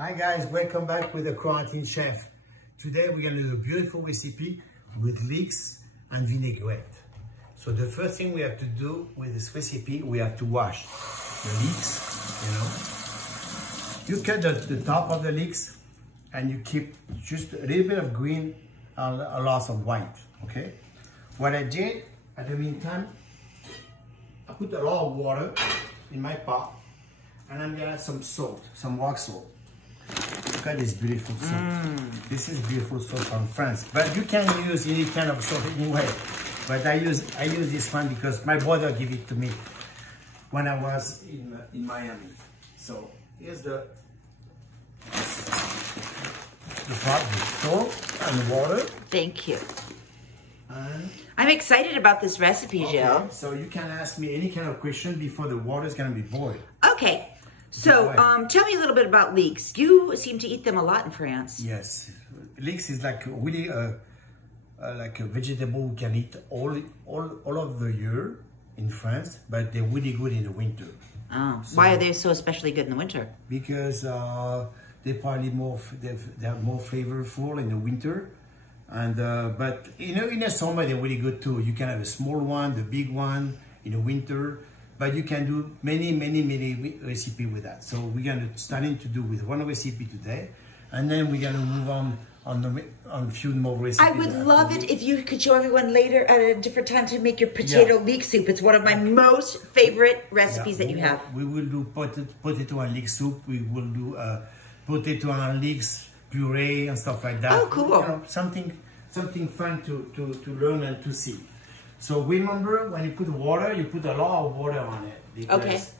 Hi guys, welcome back with the Quarantine Chef. Today we're going to do a beautiful recipe with leeks and vinaigrette. So the first thing we have to do with this recipe, we have to wash the leeks, You cut the top of the leeks and you keep just a little bit of green and a lot of white, okay? What I did, at the meantime, I put a lot of water in my pot and I'm gonna add some salt, some rock salt. Look at this beautiful salt. This is beautiful salt from France. But you can use any kind of salt anyway. But I use this one because my brother gave it to me when I was in Miami. So here's the pot with salt and water. Thank you. I'm excited about this recipe, Gilles. So you can ask me any kind of question before the water is gonna be boiled. Okay. So, tell me a little bit about leeks. You seem to eat them a lot in France. Yes, leeks is like really like a vegetable you can eat all of the year in France, but they're really good in the winter. Oh, so, why are they so especially good in the winter? Because they're probably they have more flavorful in the winter, and but in the summer they're really good too. You can have a small one, the big one in the winter. But you can do many recipes with that. So we're gonna starting to do with one recipe today, and then we're gonna move on a few more recipes. I would love it if you could show everyone later at a different time to make your potato leek soup. It's one of my most favorite recipes that you have. We will do potato and leek soup. We will do potato and leeks puree and stuff like that. Oh, cool! You know, something fun to learn and to see. So remember, when you put water, you put a lot of water on it. Because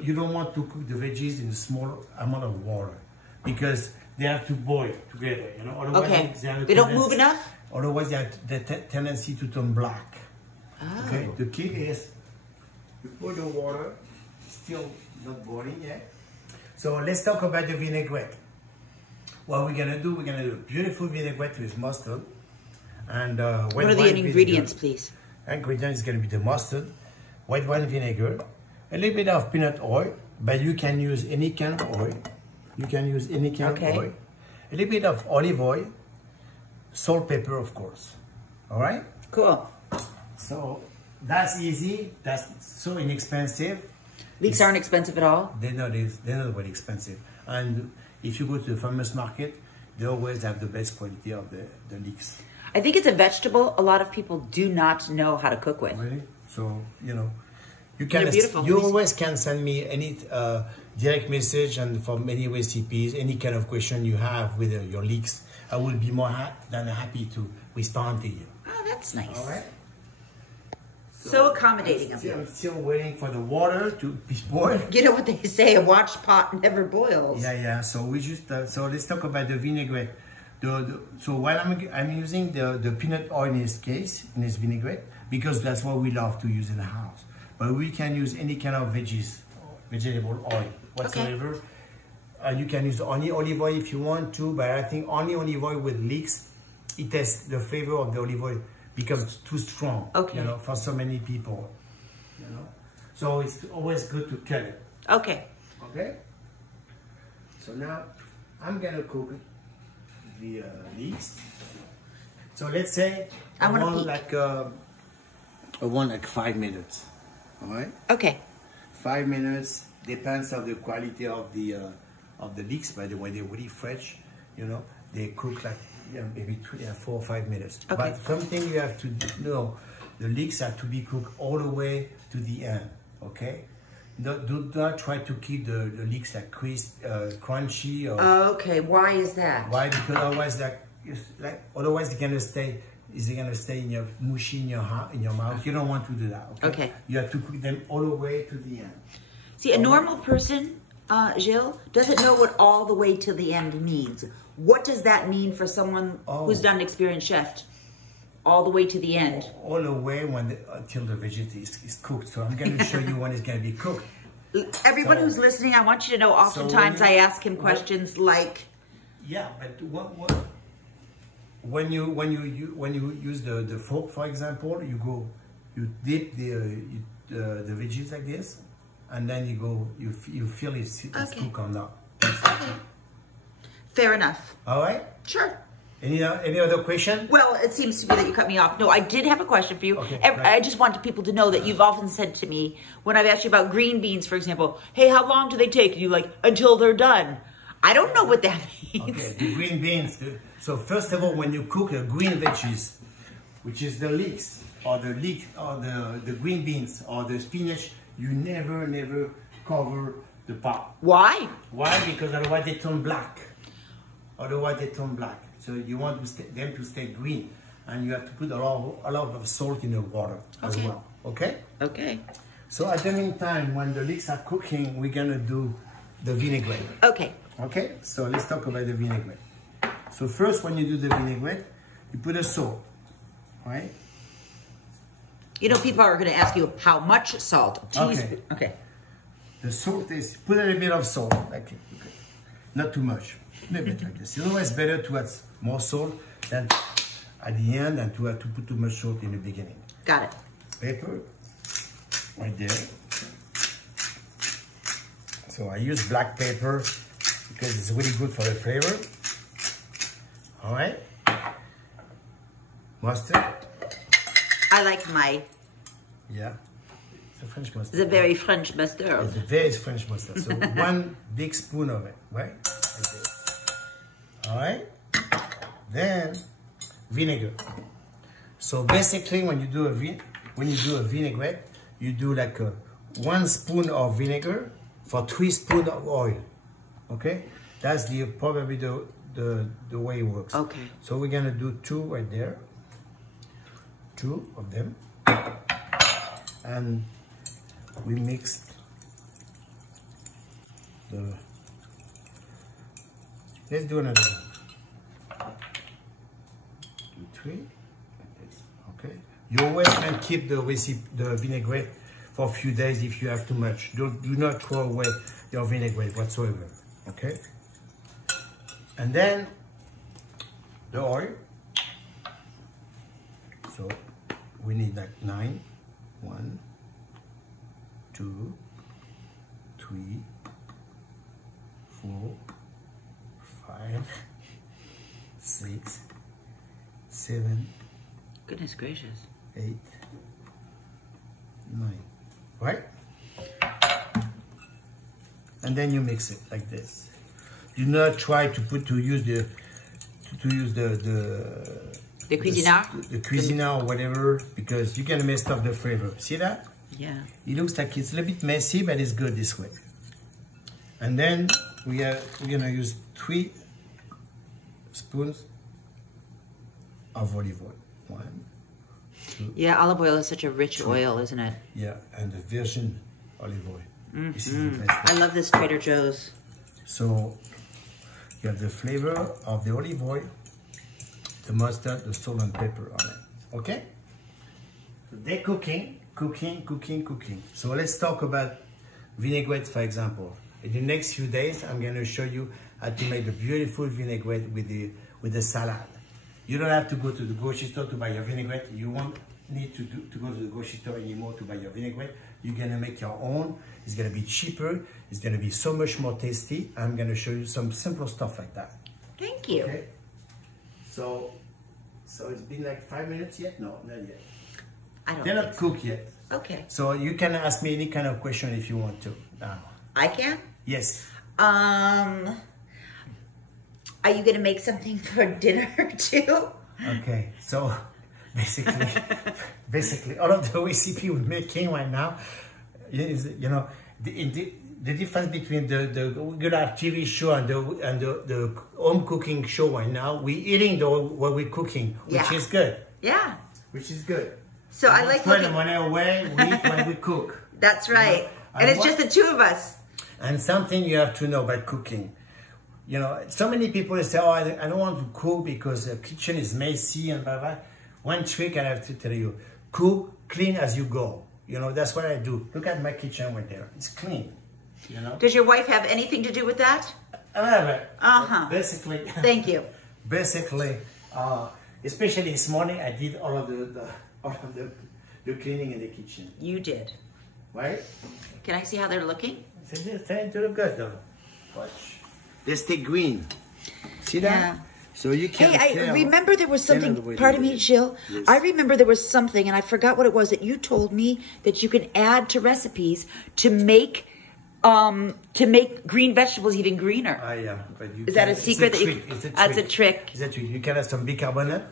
you don't want to cook the veggies in a small amount of water. Because they have to boil together, you know. Otherwise, they don't move enough? Otherwise, they have the tendency to turn black. Oh. Okay, the key is, you put the water, still not boiling yet. So let's talk about the vinaigrette. What we're gonna do, a beautiful vinaigrette with mustard. And what are the ingredients, please? Ingredient is going to be the mustard, white wine vinegar, a little bit of peanut oil, but you can use any kind of oil. You can use any kind of oil. A little bit of olive oil, salt, pepper, of course. All right? Cool. So that's easy. That's so inexpensive. Leeks aren't expensive at all? They're not very expensive. And if you go to the farmer's market, they always have the best quality of the leeks. I think it's a vegetable a lot of people do not know how to cook with. Really? So, you always can send me any direct message and for many recipes, any kind of question you have with your leeks. I will be more than happy to respond to you. Oh, that's nice. All right? So accommodating of you. I'm still waiting for the water to be boiled. You know what they say, a watched pot never boils. Yeah. So we just, so let's talk about the vinaigrette. So while I'm using the peanut oil in this case, in this vinaigrette, because that's what we love to use in the house. But we can use any kind of vegetable oil whatsoever. You can use only olive oil if you want to, but I think only olive oil with leeks, the flavor of the olive oil becomes too strong. Okay. You know, for so many people. You know, so it's always good to cut it. Okay. Okay. So now I'm gonna cook the leeks. So let's say I want like 5 minutes. All right. Okay. 5 minutes depends on the quality of the leeks. By the way, they're really fresh. You know, they cook like maybe 4 or 5 minutes. Okay. But something you have to know: the leeks have to be cooked all the way to the end. Okay. Do not try to keep the leeks like crisp, crunchy. Okay, why is that? Why? Because otherwise they're gonna stay. Is it gonna stay in your mushy in your mouth? You don't want to do that. Okay. You have to cook them all the way to the end. See, a normal person, Gilles, doesn't know what all the way to the end means. What does that mean for someone who's done an experienced chef? All the way to the end. All the way until the vegetable is cooked. So I'm going to show you when it's going to be cooked. Everyone who's listening, I want you to know. Oftentimes, I ask him questions like. Yeah, but when you use the fork, for example, you dip the veggies like this, and then you feel it's cooked or not. Fair enough. All right? Sure. Any other question? Well, it seems to me that you cut me off. No, I did have a question for you. Okay, I just wanted people to know that you've often said to me, when I've asked you about green beans, for example, hey, how long do they take? And you're like, until they're done. I don't know what that means. Okay, the green beans. So first of all, when you cook a green veggies, which is the leeks, or the green beans, or the spinach, you never cover the pot. Why? Why? Because otherwise they turn black. So you want them to stay green, and you have to put a lot of salt in the water as well. Okay? Okay. So at the meantime, when the leeks are cooking, we're gonna do the vinaigrette. Okay. Okay? So let's talk about the vinaigrette. So first, when you do the vinaigrette, you put a salt, right? You know, people are going to ask you how much salt. Teaspoon. Okay. The salt is, put a little bit of salt, like not too much. A little bit like this. It's always better to add more salt than at the end than to have to put too much salt in the beginning. Got it. Pepper, right there. So I use black pepper because it's really good for the flavor. All right. Mustard. I like my... Yeah. It's a French mustard. It's a very French mustard. It's a very French mustard. So 1 big spoon of it, right? All right. Then vinegar. So basically, when you do a vinaigrette, you do like 1 spoon of vinegar for 3 spoons of oil. Okay, that's probably the way it works. Okay. So we're gonna do 2 right there. 2 of them, and we mixed the. Let's do another one. 2, 3. Okay. You always can keep the vinaigrette for a few days if you have too much. Do not throw away your vinaigrette whatsoever. Okay. And then the oil. So we need like 9. 1, 2, 3, 4, 5, 6, 7. Goodness gracious. 8, 9. Right? And then you mix it like this. Do not try to use the Cuisinart? The Cuisinart or whatever, because you're gonna mess up the flavor. See that? Yeah. It looks like it's a little bit messy, but it's good this way. And then we're gonna use 3 spoons of olive oil. 1, 2. Yeah, olive oil is such a rich oil, isn't it? Yeah, and the virgin olive oil. This is the best. I love this Trader Joe's. So you have the flavor of the olive oil, the mustard, the salt and pepper on it. Okay? So they're cooking. So let's talk about vinaigrette, for example. In the next few days, I'm going to show you how to make a beautiful vinaigrette with the salad. You don't have to go to the grocery store to buy your vinaigrette. You won't need to go to the grocery store anymore to buy your vinaigrette. You're going to make your own. It's going to be cheaper. It's going to be so much more tasty. I'm going to show you some simple stuff like that. Thank you. Okay? So it's been like 5 minutes yet? No, not yet. I don't They're think not so. cooked yet. Okay. So you can ask me any kind of question if you want to now. I can? Yes. Are you going to make something for dinner too? Okay. So basically all of the recipe we're making right now is, you know, the difference between the regular TV show and the home cooking show right now, we're eating what we're cooking, which is good. Yeah. Which is good. So I like put the money away, we eat when we cook. That's right. You know? And it's just the 2 of us. And something you have to know about cooking. You know, so many people say, oh, I don't want to cook because the kitchen is messy and blah, blah. One trick I have to tell you, cook clean as you go. You know, that's what I do. Look at my kitchen right there. It's clean, you know. Does your wife have anything to do with that? A little bit. Uh-huh. Basically. Thank you. Basically, especially this morning, I did all of the cleaning in the kitchen. You did. Right? Can I see how they're looking? They're starting to look good though. Watch. They stay green. See that? Yeah. So you can. Hey, I remember there was something. Pardon me, Gilles. Yes. I remember there was something, and I forgot what it was that you told me that you can add to recipes to make green vegetables even greener. Yeah, but you is that a secret? That's a trick. It's a trick. You can add some bicarbonate.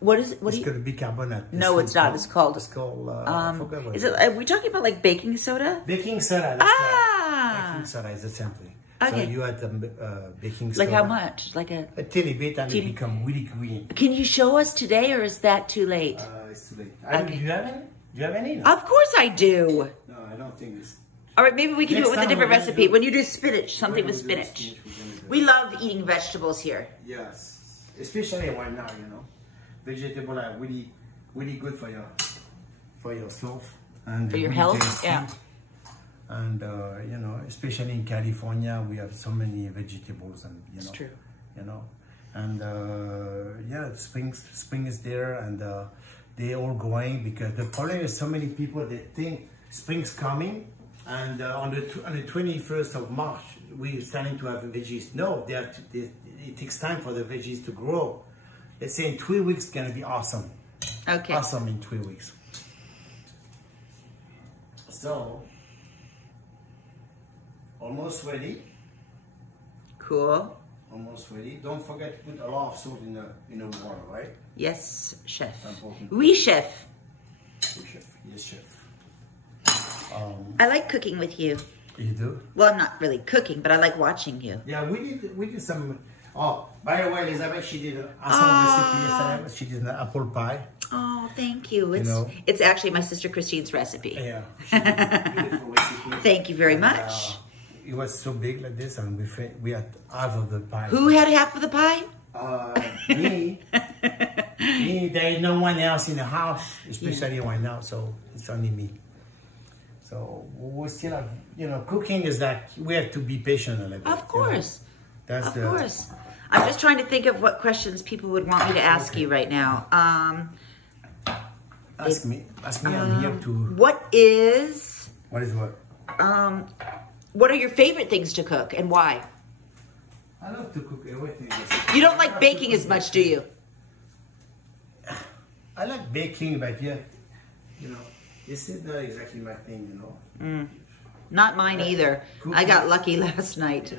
What is it? What it's called bicarbonate. No, it's not. It's called. It's called. I forgot what is it? Are we talking about like baking soda? Baking soda. That's right. Baking soda is the same thing. Okay. So you add baking soda. Like how much? Like a teeny bit, and it become really green. Can you show us today, or is that too late? It's too late. Do you have any? Do you have any? No? Of course I do. No, I don't think it's. All right, maybe we can do it with a different recipe. When you do spinach, something with spinach. We love eating vegetables here. Yes, especially right now, you know. Vegetables are really, really good for yourself and for your really health. tasty. Yeah. And you know, especially in California, we have so many vegetables, and you know, it's true. You know, and yeah, spring is there, and they're all going because the problem is so many people they think spring's coming, and on the 21st of March we're starting to have the veggies. No, it takes time for the veggies to grow. Let's say in 3 weeks, it's gonna be awesome. Okay. Awesome in 3 weeks. So, almost ready. Cool. Almost ready. Don't forget to put a lot of salt in the water, right? Yes, chef. Important. Oui, chef. Oui, chef. Yes, chef. I like cooking with you. You do? Well, I'm not really cooking, but I like watching you. Yeah, we did some. Oh, by the way, Elizabeth, she did an awesome recipe yesterday. She did an apple pie. Oh, thank you. You It's actually my sister Christine's recipe. Yeah. She did a beautiful recipe. Thank you very much. It was so big like this, and we had half of the pie. Who had half of the pie? Me. Me. There is no one else in the house, especially right now. So it's only me. So we still have, you know, cooking is like we have to be patient a little bit. Of course. You know? Of course. I'm just trying to think of what questions people would want me to ask you right now. Ask me. I'm here to. What is what? What are your favorite things to cook and why? I love to cook everything. You don't like baking as much, do you? I like baking, but yeah, you know, this is not exactly my thing, you know. Not mine either. Cooking. I got lucky last night.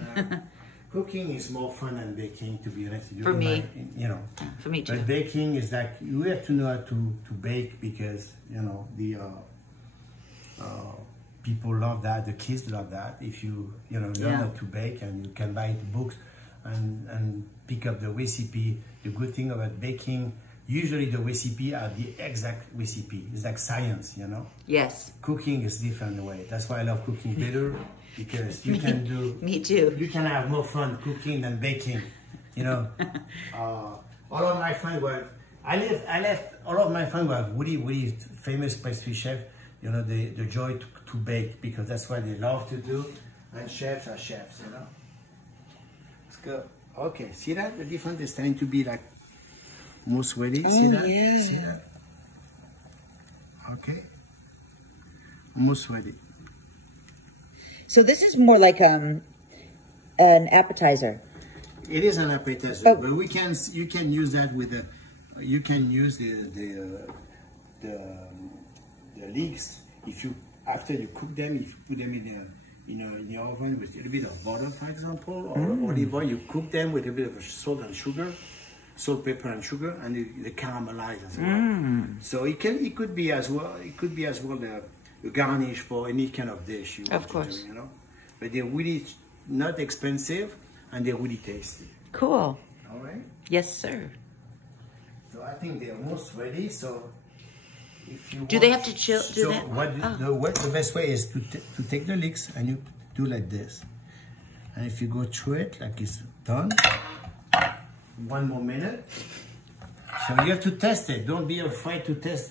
Cooking is more fun than baking, to be honest with you. For me. You know. For me too. But baking is like, you have to know how to bake because, you know, the people love that, the kids love that. If you learn how to bake and you can buy the books and pick up the recipe. The good thing about baking, usually the recipe are the exact recipe. It's like science, you know? Yes. Cooking is different way. That's why I love cooking better because you can do... Me too. You can have more fun cooking than baking, you know? All of my friends were... I left all of my friends were really famous pastry chef, you know, the joy to bake because that's what they love to do. And chefs are chefs, you know? Let's go. Okay, see that? The difference is starting to be like almost ready. See that? Yeah. See that? Okay. Almost ready. So this is more like an appetizer. It is an appetizer, but you can use that with the leeks if you after you cook them, if you put them in the oven with a little bit of butter, for example, or olive oil, you cook them with a bit of salt and sugar, salt, pepper, and sugar, and they caramelize as well. So it could be as well the garnish for any kind of dish you want to do, you know. But they're really not expensive and they're really tasty. Cool. All right. Yes, sir. So I think they're almost ready. So if you do they have to chill? The best way is to take the leeks and you do like this. And if you go through it like it's done, 1 more minute. So you have to test it. Don't be afraid to test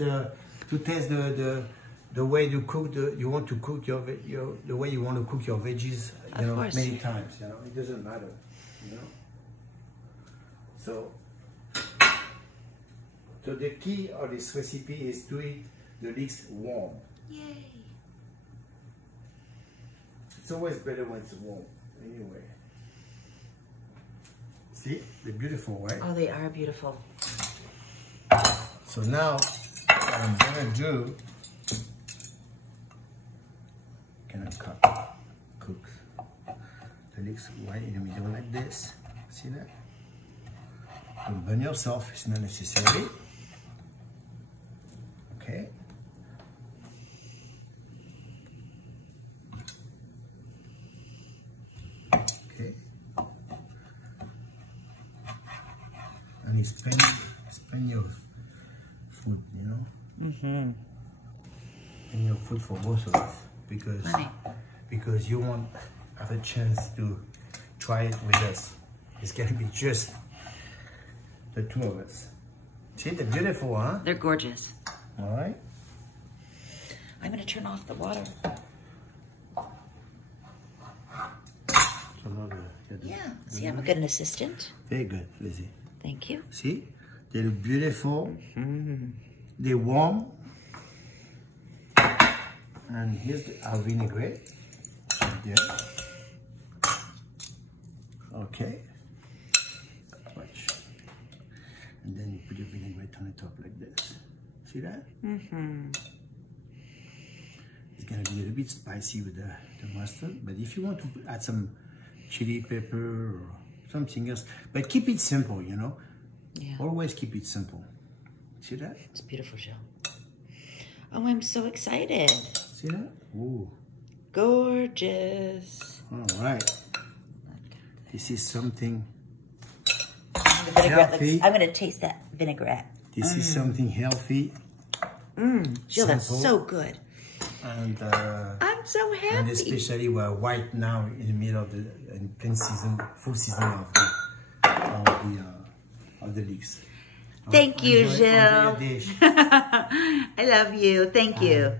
the way you cook you want to cook the way you want to cook your veggies. You know, many times. You know, it doesn't matter. You know. So the key of this recipe is to eat the leeks warm. Yay! It's always better when it's warm. Anyway. See, they're beautiful, right? Oh, they are beautiful. So now, what I'm gonna do, cook the leeks right in the middle like this. See that? Don't burn yourself, it's not necessary. Okay. Okay. And it's plenty of food, you know? Mm-hmm. Plenty of food for both of us because you won't have a chance to try it with us. It's gonna be just the two of us. See, they're beautiful, huh? They're gorgeous. All right. I'm gonna turn off the water. Yeah, see, I'm a good assistant. Very good, Lizzie. Thank you. See, they look beautiful. They're warm. And here's our vinaigrette. Right there. Okay. Watch. And then you put your vinaigrette on the top like this. See that? It's gonna be a little bit spicy with the mustard, but if you want to add some chili pepper or something else, but keep it simple, you know? Yeah. Always keep it simple. See that? It's beautiful, Jill. Oh, I'm so excited. See that? Ooh. Gorgeous. All right. This is something healthy. I'm going to taste that vinaigrette. This is something healthy. Jill, that's so good. And I'm so happy. And especially we're right now in the middle of the full season of the leeks. Thank you, Jill. Enjoy your dish. I love you. Thank you.